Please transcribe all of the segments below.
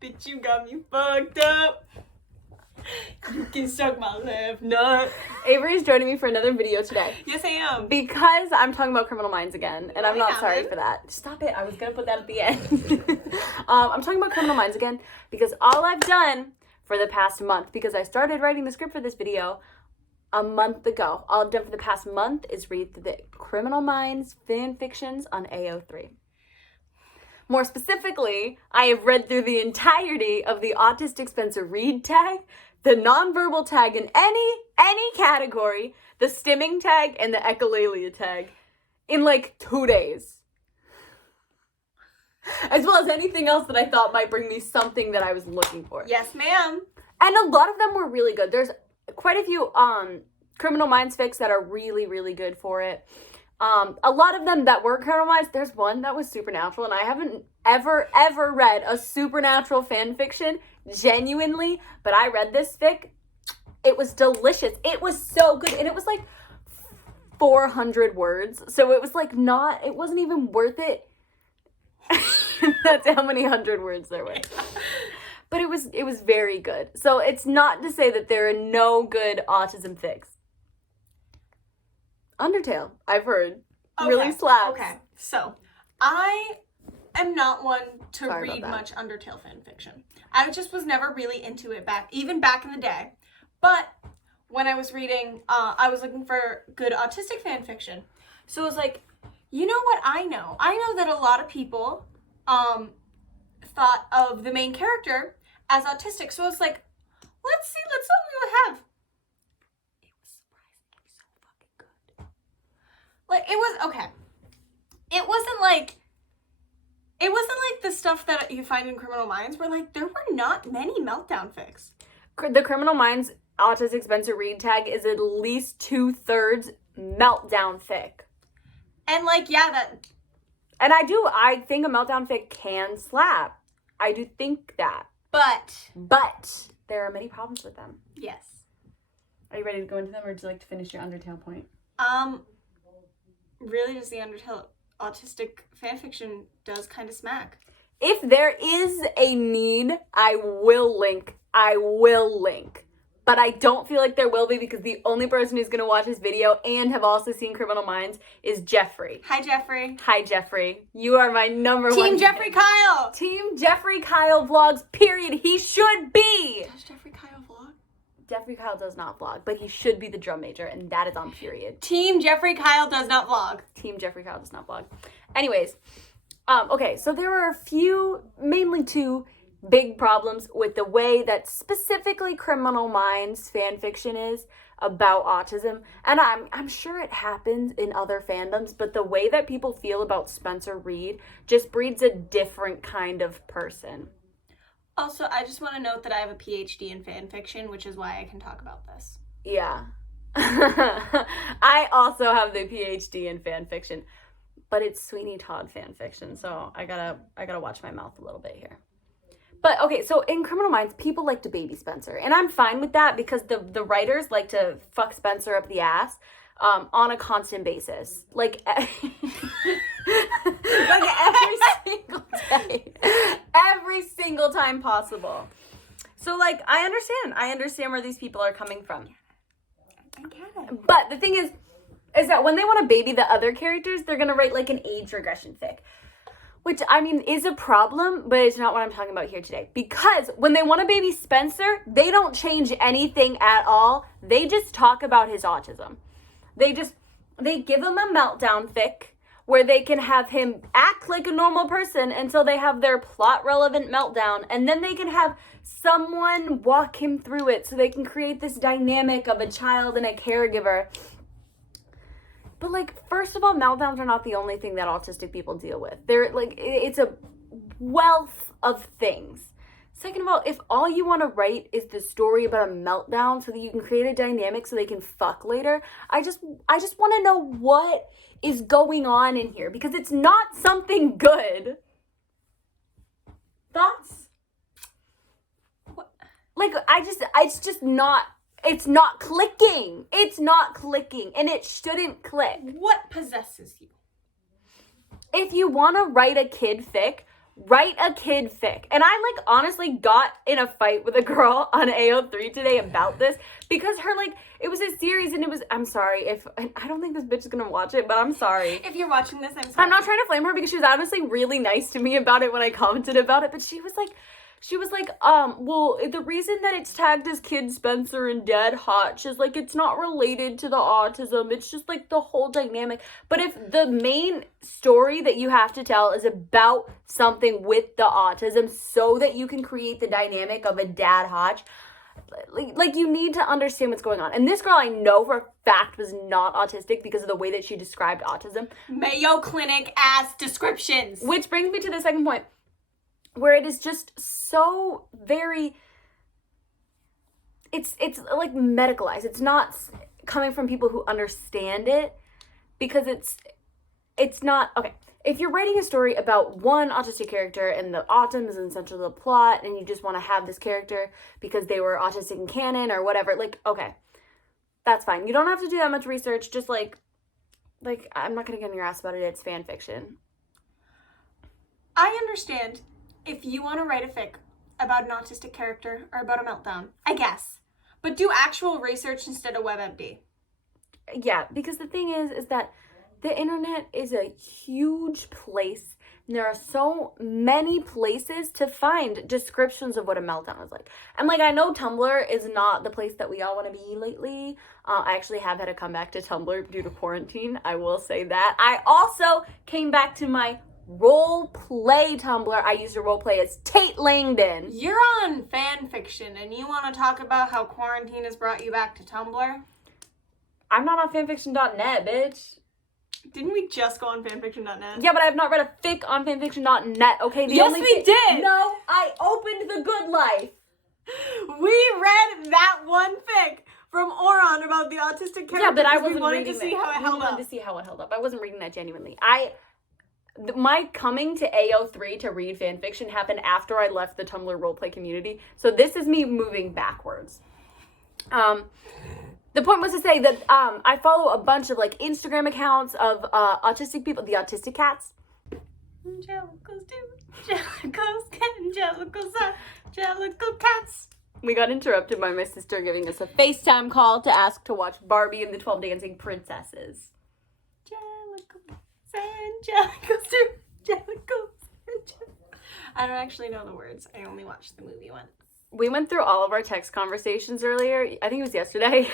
Bitch, you got me fucked up. You can suck my left nut. Avery's joining me for another video today. Yes, I am. Because I'm talking about Criminal Minds again, and I'm not sorry haven't. for that. Stop it. I was going to put that at the end. I'm talking about Criminal Minds again because all I've done for the past month, because I started writing the script for this video a month ago, all I've done for the past month is read through the Criminal Minds fan fictions on AO3. More specifically, I have read through the entirety of the Autistic Spencer Reed tag, the nonverbal tag in any category, the stimming tag, and the echolalia tag in like 2 days. As well as anything else that I thought might bring me something that I was looking for. Yes, ma'am. And a lot of them were really good. There's quite a few Criminal Minds fics that are really, really good for it. A lot of them that were Criminal Minds, there's one that was supernatural, and I haven't ever read a supernatural fan fiction, genuinely, but I read this fic. It was delicious. It was so good, and it was like 400 words, so it was like it wasn't even worth it. That's how many 100 words there were. But it was very good. So it's not to say that there are no good autism fics. Undertale, I've heard, really slaps. Okay, so I am not one to Sorry read about that. much Undertale fan fiction. I just was never really into it even back in the day. But when I was reading, I was looking for good autistic fan fiction. So I was like, you know what I know? I know that a lot of people thought of the main character as autistic. So I was like, let's see what we would have. It was surprisingly so fucking good. Like, it was, okay. It wasn't like the stuff that you find in Criminal Minds where, like, there were not many meltdown fics. The Criminal Minds Autistic Spencer Reed tag is at least 2/3 meltdown fic. And, like, yeah, that... And I think a meltdown fic can slap. I do think that. But there are many problems with them. Yes. Are you ready to go into them, or would you like to finish your Undertale point? Really, just the Undertale autistic fanfiction does kind of smack. If there is a need, I will link. But I don't feel like there will be, because the only person who's going to watch this video and have also seen Criminal Minds is Jeffrey. Hi, Jeffrey. Hi, Jeffrey. You are my number one. Team Jeffrey Kyle. Team Jeffrey Kyle vlogs, period. He should be. Does Jeffrey Kyle vlog? Jeffrey Kyle does not vlog, but he should be the drum major, and that is on period. Team Jeffrey Kyle does not vlog. Team Jeffrey Kyle does not vlog. Anyways, okay, so there are mainly two big problems with the way that specifically Criminal Minds fan fiction is about autism. And I'm sure it happens in other fandoms, but the way that people feel about Spencer Reed just breeds a different kind of person. Also, I just want to note that I have a PhD in fan fiction, which is why I can talk about this. Yeah. I also have the PhD in fan fiction, but it's Sweeney Todd fan fiction, so I gotta watch my mouth a little bit here. But okay, so in Criminal Minds, people like to baby Spencer, and I'm fine with that because the writers like to fuck Spencer up the ass on a constant basis, like every single day, every single time possible. So like, I understand where these people are coming from. I get it. But the thing is that when they want to baby the other characters, they're gonna write like an age regression fic. Which, I mean, is a problem, but it's not what I'm talking about here today. Because when they want to baby Spencer, they don't change anything at all. They just talk about his autism. They give him a meltdown fic where they can have him act like a normal person until they have their plot-relevant meltdown. And then they can have someone walk him through it so they can create this dynamic of a child and a caregiver. But, like, first of all, meltdowns are not the only thing that autistic people deal with. They're, like, it's a wealth of things. Second of all, if all you want to write is the story about a meltdown so that you can create a dynamic so they can fuck later, I just want to know what is going on in here, because it's not something good. Thoughts? What? Like, it's just not... It's not clicking. It's not clicking. And it shouldn't click. What possesses you? If you want to write a kid fic, Write a kid fic. And I, like, honestly got in a fight with a girl on AO3 today about this because her, like, it was a series and it was, I'm sorry if, I don't think this bitch is gonna watch it, but I'm sorry. If you're watching this, I'm sorry. I'm not trying to flame her because she was honestly really nice to me about it when I commented about it, but she was like, well, the reason that it's tagged as Kid Spencer and Dad Hotch is, like, it's not related to the autism. It's just, like, the whole dynamic. But if the main story that you have to tell is about something with the autism so that you can create the dynamic of a Dad Hotch, like, you need to understand what's going on. And this girl, I know for a fact, was not autistic because of the way that she described autism. Mayo Clinic ass descriptions. Which brings me to the second point, where it is just so very, it's like medicalized. It's not coming from people who understand it, because it's not, okay, if you're writing a story about one autistic character and the autism is essential to the plot and you just want to have this character because they were autistic in canon or whatever, like, okay, that's fine. You don't have to do that much research. Just like I'm not gonna get on your ass about it. It's fan fiction. I understand if you want to write a fic about an autistic character or about a meltdown, I guess. But do actual research instead of WebMD. Yeah, because the thing is that the internet is a huge place. And there are so many places to find descriptions of what a meltdown is like. And, like, I know Tumblr is not the place that we all want to be lately. I actually have had to come back to Tumblr due to quarantine. I will say that. I also came back to my role play Tumblr. I used to role play as Tate Langdon. You're on fanfiction and you want to talk about how quarantine has brought you back to Tumblr? I'm not on fanfiction.net, bitch. Didn't we just go on fanfiction.net? Yeah, but I have not read a fic on fanfiction.net, okay? Yes, we did! No, I opened The Good Life. We read that one fic from Oron about the autistic character. Yeah, but I we wasn't wanted reading to see how it held up. To see how it held up. I wasn't reading that genuinely. My coming to AO3 to read fanfiction happened after I left the Tumblr roleplay community. So this is me moving backwards. The point was to say that I follow a bunch of, like, Instagram accounts of autistic people, the autistic cats. Angelicals do, Angelical cats. We got interrupted by my sister giving us a FaceTime call to ask to watch Barbie and the 12 Dancing Princesses. Angelicals do, I don't actually know the words. I only watched the movie once. We went through all of our text conversations earlier. I think it was yesterday.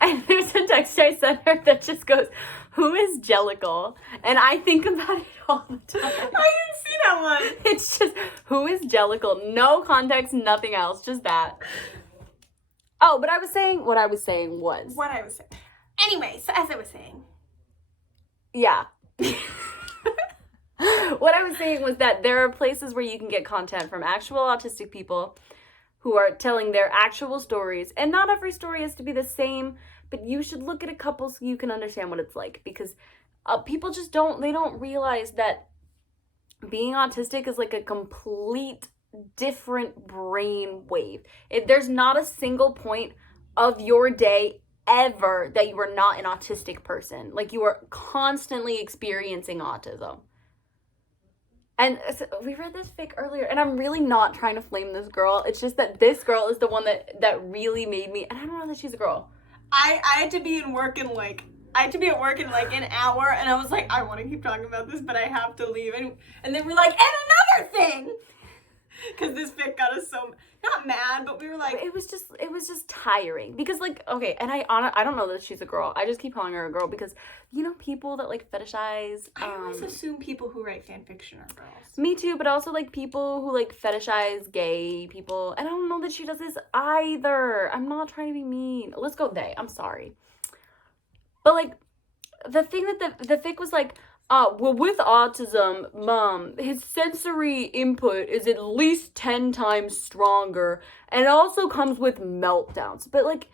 And there's a text I sent her that just goes, "Who is Jellicle?" And I think about it all the time. I didn't see that one. It's just, who is Jellicle? No context, nothing else, just that. Oh, but what I was saying was. Anyway, so as I was saying. Yeah. What I was saying was that there are places where you can get content from actual autistic people who are telling their actual stories. And not every story has to be the same, but you should look at a couple so you can understand what it's like. Because people just don't realize that being autistic is like a complete different brain wave. There's not a single point of your day ever that you are not an autistic person. Like, you are constantly experiencing autism. And so we read this fic earlier, and I'm really not trying to flame this girl. It's just that this girl is the one that really made me, and I don't know that she's a girl. I had to be at work in like an hour, and I was like, I want to keep talking about this, but I have to leave. And then we're like, and another thing! Because this fic got us so, not mad, but we were like. It was just tiring. Because, like, okay, and I don't know that she's a girl. I just keep calling her a girl because, you know, people that, like, fetishize. I always assume people who write fanfiction are girls. Me too, but also, like, people who, like, fetishize gay people. And I don't know that she does this either. I'm not trying to be mean. Let's go they. I'm sorry. But, like, the thing that the fic was like, well, with autism, his sensory input is at least 10 times stronger, and it also comes with meltdowns. But, like,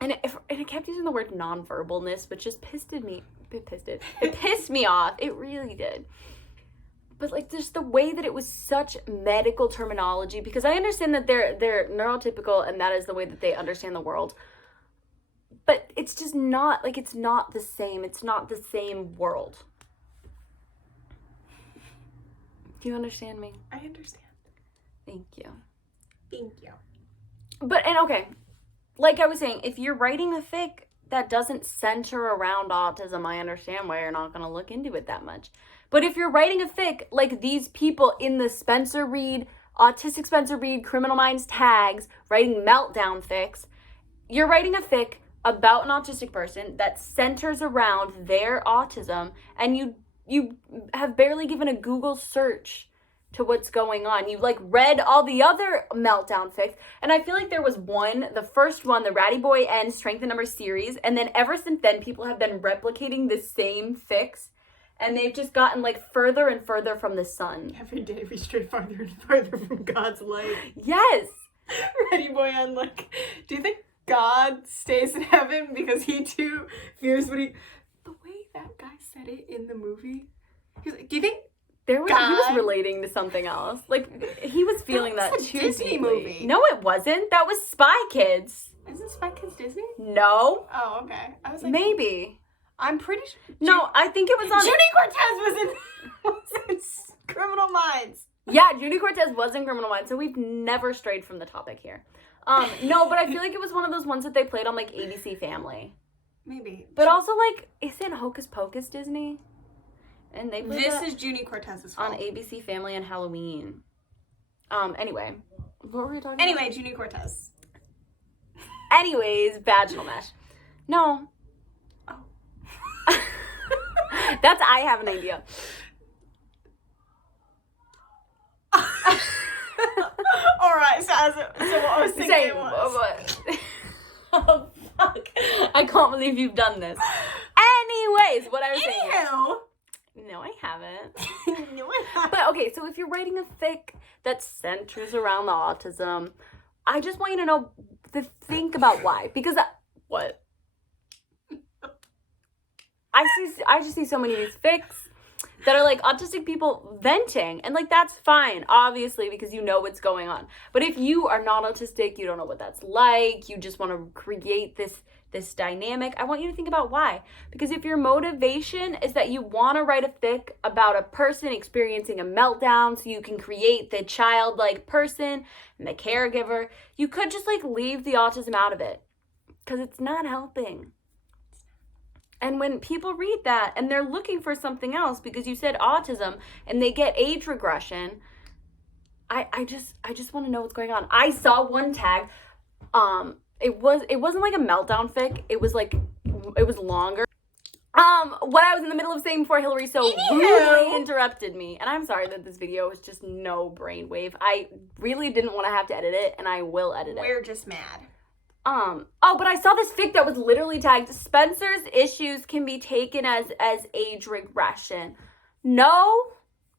and it kept using the word nonverbalness, which just it pissed me off. It really did. But, like, just the way that it was such medical terminology, because I understand that they're neurotypical, and that is the way that they understand the world. But it's just not, like, it's not the same. It's not the same world. Do you understand me? I understand. Thank you. Thank you. But, and okay, like I was saying, if you're writing a fic that doesn't center around autism, I understand why you're not going to look into it that much. But if you're writing a fic like these people in the Spencer Reid, Autistic Spencer Reid, Criminal Minds tags, writing meltdown fics, you're writing a fic about an autistic person that centers around their autism, and you have barely given a Google search to what's going on. You've like read all the other meltdown fics, and I feel like there was one, the first one, the Ratty Boy and Strength in Numbers series, and then ever since then people have been replicating the same fics, and they've just gotten like further and further from the sun. Every day we stray farther and farther from God's light. Yes. Ratty Boy on like, do you think God stays in heaven because he too fears what he... The way that guy said it in the movie, he's like, do you think He was relating to something else. Like, he was feeling that was a too Disney deeply. movie. No, it wasn't. That was Spy Kids. Isn't Spy Kids Disney? No. Oh, okay. I was like, Maybe. I'm pretty sure. No, I think it was on... Judy Cortez was in Criminal Minds. Yeah, Judy Cortez was in Criminal Minds, so we've never strayed from the topic here. No, but I feel like it was one of those ones that they played on, like, ABC Family. Maybe. But also, like, isn't Hocus Pocus Disney? And they played This is Judy Cortez's fault. on ABC Family and Halloween. Anyway. What were we talking Anyway, Judy Cortez. about? Anyways, vaginal mesh. No. Oh. That's, I have an idea. Alright, so what I was thinking was... Oh, fuck. I can't believe you've done this. Anyways, what I was saying... Ew. No, I haven't. No, I haven't. But okay, so if you're writing a fic that centers around the autism, I just want you to know to think about why. Because what? I just see so many of these fics that are like autistic people venting, and like that's fine, obviously, because you know what's going on. But if you are not autistic, you don't know what that's like, you just want to create this dynamic, I want you to think about why. Because if your motivation is that you want to write a fic about a person experiencing a meltdown so you can create the childlike person and the caregiver, you could just like leave the autism out of it, because it's not helping. And when people read that and they're looking for something else because you said autism and they get age regression, I just want to know what's going on. I saw one tag, it wasn't like a meltdown fic. It was longer. What I was in the middle of saying before Hillary so rudely interrupted me, and I'm sorry that this video was just no brainwave. I really didn't want to have to edit it, and I will edit it. We're just mad. But I saw this fic that was literally tagged, Spencer's issues can be taken as age regression. No,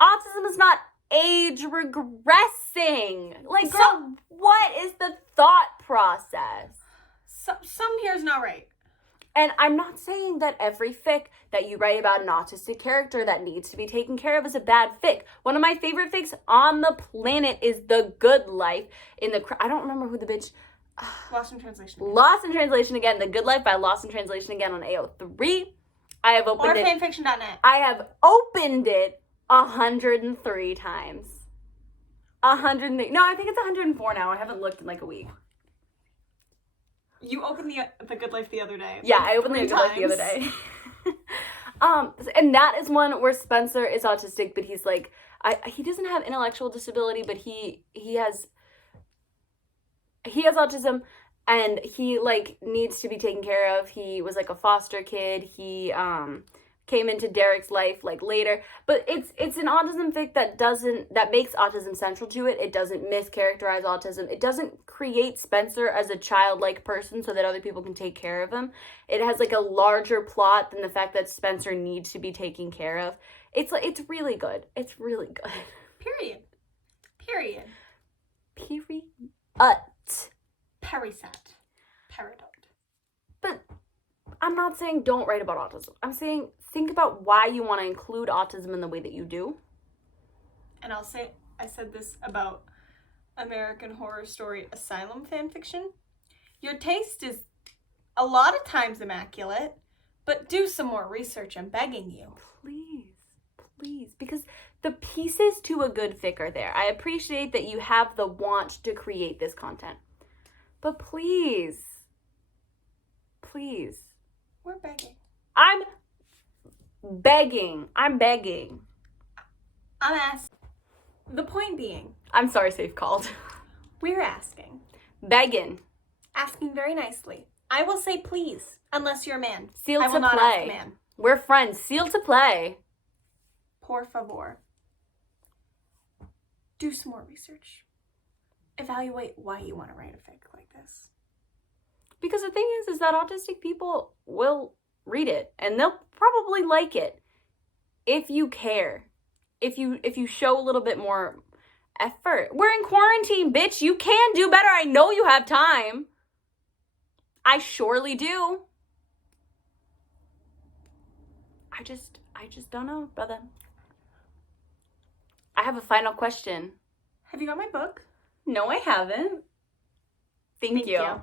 autism is not age regressing. Like, girl, what is the thought process? Some here's not right. And I'm not saying that every fic that you write about an autistic character that needs to be taken care of is a bad fic. One of my favorite fics on the planet is The Good Life I don't remember who the bitch... Lost in Translation. Lost in Translation again. The Good Life by Lost in Translation again on AO3. I have opened it. Or fanfiction.net. I have opened it 103 times. 103. No, I think it's 104 now. I haven't looked in like a week. You opened the Good Life the other day. Yeah, I opened The Good Life the other day. And that is one where Spencer is autistic, but he's like, he doesn't have intellectual disability, but he has autism, and he like needs to be taken care of. He was like a foster kid. He came into Derek's life like later, but it's an autism fic that makes autism central to it. It doesn't mischaracterize autism. It doesn't create Spencer as a childlike person so that other people can take care of him. It has like a larger plot than the fact that Spencer needs to be taken care of. It's really good. It's really good. Period. Perisat. Peridot. But I'm not saying don't write about autism. I'm saying think about why you want to include autism in the way that you do. And I said this about American Horror Story Asylum fanfiction. Your taste is a lot of times immaculate, but do some more research, I'm begging you. Please. Because the pieces to a good fic are there. I appreciate that you have the want to create this content. But please. We're begging. I'm begging. I'm asking. The point being. I'm sorry, Safe called. We're asking. Begging. Asking very nicely. I will say please, unless you're a man. Sealed I will to not play. ask a man. We're friends. Sealed to play. Por favor. Do some more research. Evaluate why you want to write a fic like this. Because the thing is that autistic people will read it and they'll probably like it if you care. If you show a little bit more effort. We're in quarantine, bitch. You can do better. I know you have time. I surely do. I just don't know, brother. I have a final question. Have you got my book? No, I haven't. Thank you.